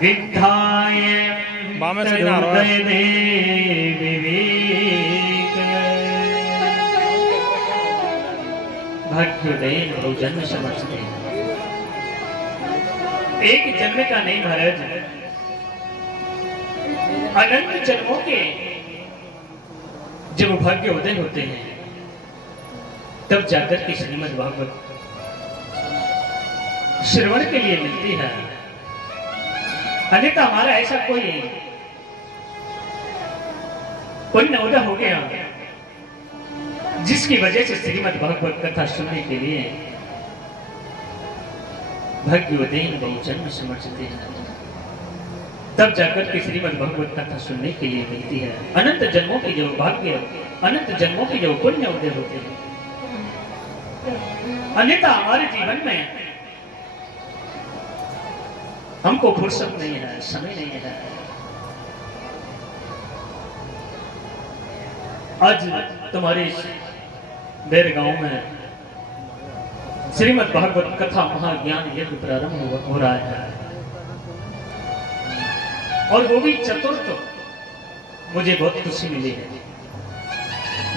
विद्धाय तदुदय दे विवेक भाग्योदय बहुजन्म समझते। एक जन्म का नहीं महाराज, अनंत जन्मों के जब भाग्य उदय होते हैं तब जाकर के श्रीमद् भागवत श्रवण के लिए मिलती है। अन्यथा हमारा ऐसा कोई उदय हो गया जिसकी वजह से श्रीमद् भागवत कथा सुनने के लिए भाग्योदय बहुजन्म समझते हैं, तब जाकर के श्रीमद् भागवत कथा सुनने के लिए मिलती है। अनंत जन्मों की जो भाग्य, अनंत जन्मों की जो पुण्य उदय होते हैं, अन्यथा हमारे जीवन में हमको फुर्सत नहीं है, समय नहीं है। आज तुम्हारे देर गांव में श्रीमद् भागवत कथा महाज्ञान यज्ञ प्रारंभ हो रहा है, और वो भी चतुर्थ। मुझे बहुत खुशी मिली है।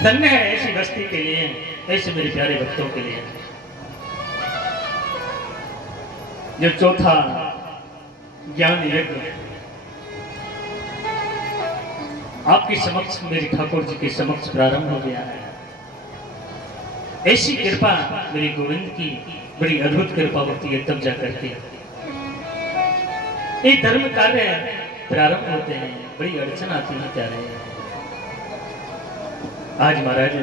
धन्य है ऐसी बस्ती के लिए, ऐसे मेरे प्यारे भक्तों के लिए जो चौथा ज्ञान यज्ञ आपके समक्ष, मेरे ठाकुर जी के समक्ष प्रारंभ हो गया है। ऐसी कृपा मेरी गोविंद की बड़ी अद्भुत कृपा होती है, तब जाकर के ये धर्म कार्य प्रारंभ होते हैं। बड़ी अड़चन आती है क्या रहे। आज महाराज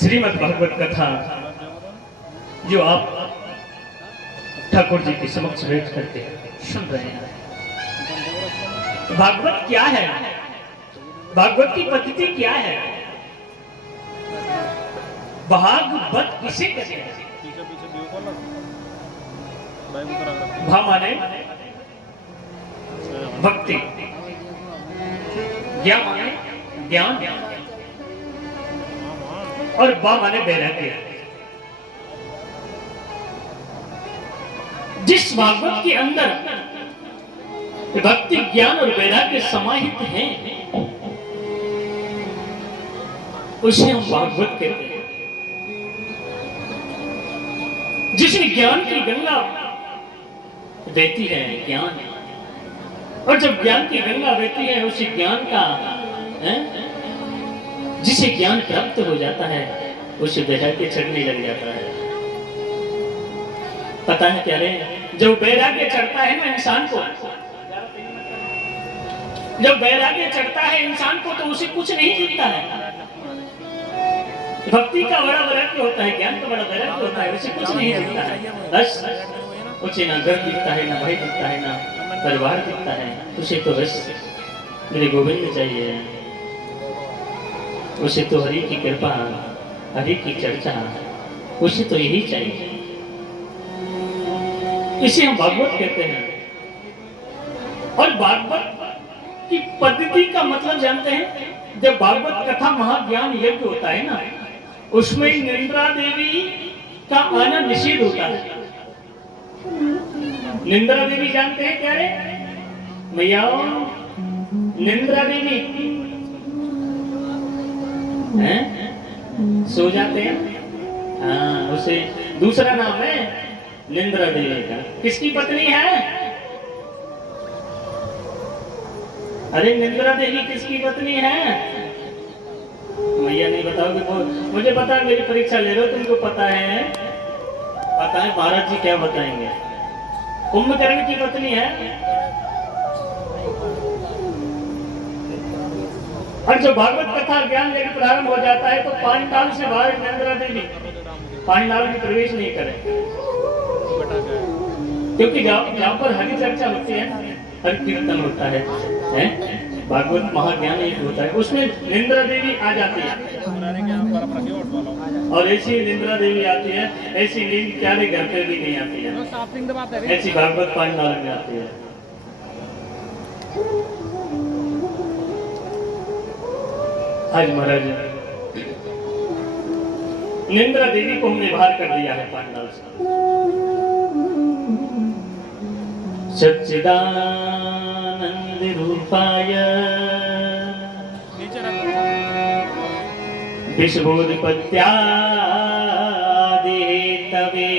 श्रीमद् भागवत कथा जो आप ठाकुर जी के समक्ष बैठ करके सुन रहे हैं, भागवत क्या है, भागवत की पद्धति क्या है, भागवत किसे कहते हैं? भा माने भक्ति, ज्ञान माने ज्ञान, और बा माने वैराग्य। जिस भागवत के अंदर भक्ति, ज्ञान और वैराग्य समाहित हैं, उसे हम भागवत कहते हैं। जिसमें ज्ञान की गंगा बहती है, ज्ञान, और जब ज्ञान की गंगा बहती है, उसी ज्ञान का जिसे ज्ञान प्राप्त हो जाता है उसे वैराग्य चढ़ने लग जाता है। पता है क्या रे, जब वैराग्य चढ़ता है ना इंसान को, जब वैराग्य चढ़ता है इंसान को, तो उसे कुछ नहीं दिखता है। भक्ति का बड़ा वैराग्य होता है, ज्ञान का बड़ा वैराग्य होता है, उसे कुछ नहीं दिखता है। बस उसे ना घर दिखता है, ना भाई दिखता है, ना परिवार दिखता है। उसे तो बस मेरे गोविंद चाहिए, उसे तो हरि की कृपा, हरि की चर्चा, उसे तो यही चाहिए। इसे हम भागवत कहते हैं। और भागवत की पद्धति का मतलब जानते हैं? जब भागवत कथा महाज्ञान यज्ञ होता है ना, उसमें निंद्रा देवी का आना निषेध होता है। निंद्रा देवी जानते हैं क्या है भैया? निंद्रा देवी हैं? सो जाते हैं, हाँ, उसे दूसरा नाम है निंद्रा देवी का। किसकी पत्नी है? अरे निंद्रा देवी किसकी पत्नी है? भैया नहीं बताओगे? मुझे पता है, मेरी परीक्षा ले रहे हो, तुमको पता है। पता है महाराज जी क्या बताएंगे? कुंभकर्ण की पत्नी है। और जो भागवत कथा ज्ञान लेकर प्रारंभ हो जाता है तो पांडाल से बाहर निंद्रा देवी, पांडाल में प्रवेश नहीं करे, क्योंकि जहाँ पर हरि चर्चा होती है, हरि कीर्तन होता है, भागवत महाज्ञान एक होता है, उसमें निंद्रा देवी आ जाती है। और ऐसी निंद्रा देवी आती है, ऐसी नींद प्यारे घर पे भी नहीं आती है, ऐसी भागवत पांडाल में आती है। आज महाराज निंद्रा देवी को हमने बाहर कर दिया है पांडाल से। सच्चिदानंद रूपाय विश्वोत्पत्त्यादिहेतवे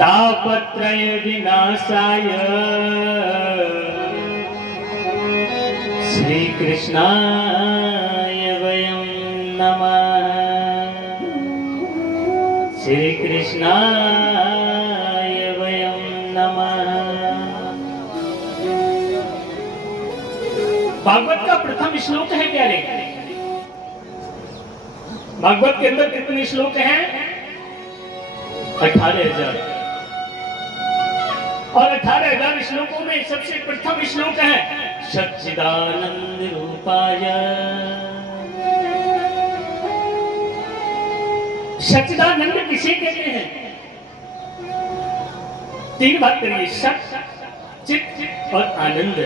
तापत्रय विनाशाय श्री कृष्णाय वयं नमः। श्री कृष्णाय वयं नमः। भागवत का प्रथम श्लोक है प्यारे। भागवत के अंदर कितने श्लोक हैं? 18,000। और 18,000 श्लोकों में सबसे प्रथम श्लोक है सच्चिदानंद रूपाय। सच्चिदानंद किसे कहते हैं? 3 बात करिए, सच, चित और आनंद।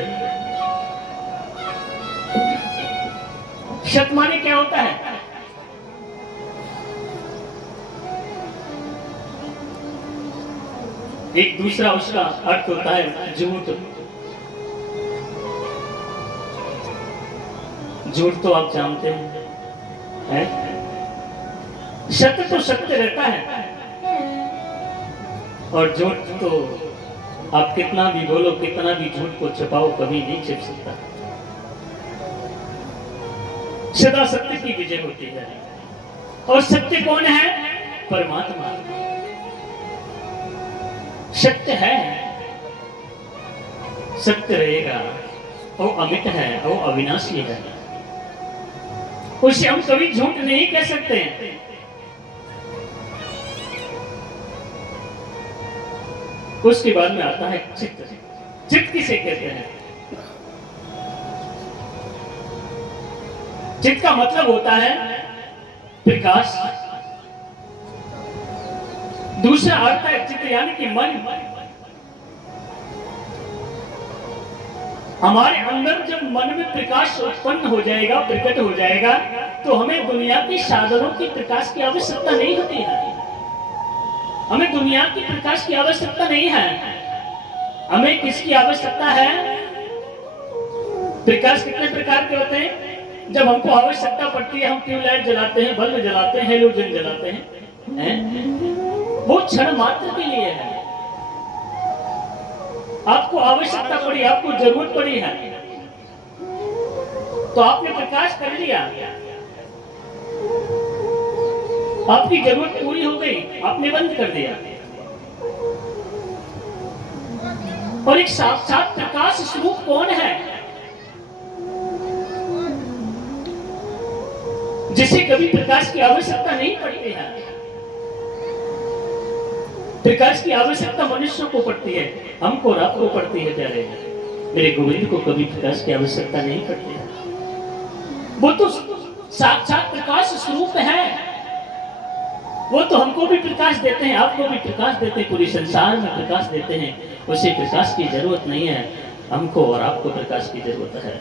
सत माने क्या होता है? एक दूसरा उसका अर्थ होता है झूठ। झूठ तो आप जानते हैं? सत्य तो सत्य रहता है और झूठ तो आप कितना भी बोलो, कितना भी झूठ को छुपाओ, कभी नहीं छिप सकता। सदा सत्य की विजय होती है। और सत्य कौन है? परमात्मा। सत्य है, सत्य रहेगा, वो अमित है, वो अविनाशी है, उसे हम कभी झूठ नहीं कह सकते हैं। उसके बाद में आता है चित्त। चित्त किसे कहते हैं? चित्त का मतलब होता है प्रकाश। दूसरा अर्थ है चित्त यानी कि मन। हमारे अंदर जब मन में प्रकाश उत्पन्न हो जाएगा, प्रकट हो जाएगा, तो हमें दुनिया के साधनों की प्रकाश की आवश्यकता नहीं होती है। हमें दुनिया की प्रकाश की आवश्यकता नहीं है। हमें किसकी आवश्यकता है? प्रकाश कितने प्रकार के होते हैं? जब हमको आवश्यकता पड़ती है हम ट्यूबलाइट जलाते हैं, बल्ब जलाते हैं, हेलोजन जलाते हैं, वो क्षण मात्र के लिए है। आपको आवश्यकता पड़ी, आपको जरूरत पड़ी है, तो आपने प्रकाश कर लिया, आपकी जरूरत पूरी हो गई, आपने बंद कर दिया। और एक साक्षात प्रकाश स्वरूप कौन है? जिसे कभी प्रकाश की आवश्यकता नहीं पड़ती है। प्रकाश की आवश्यकता मनुष्य को पड़ती है, हमको और आपको पड़ती है प्यारे। मेरे गोविंद को कभी प्रकाश की आवश्यकता नहीं पड़ती है। वो तो साक्षात प्रकाश स्वरूप है। वो तो हमको भी प्रकाश देते हैं, आपको भी प्रकाश देते हैं, पूरे संसार में प्रकाश देते हैं। उसे प्रकाश की जरूरत नहीं है, हमको और आपको प्रकाश की जरूरत है।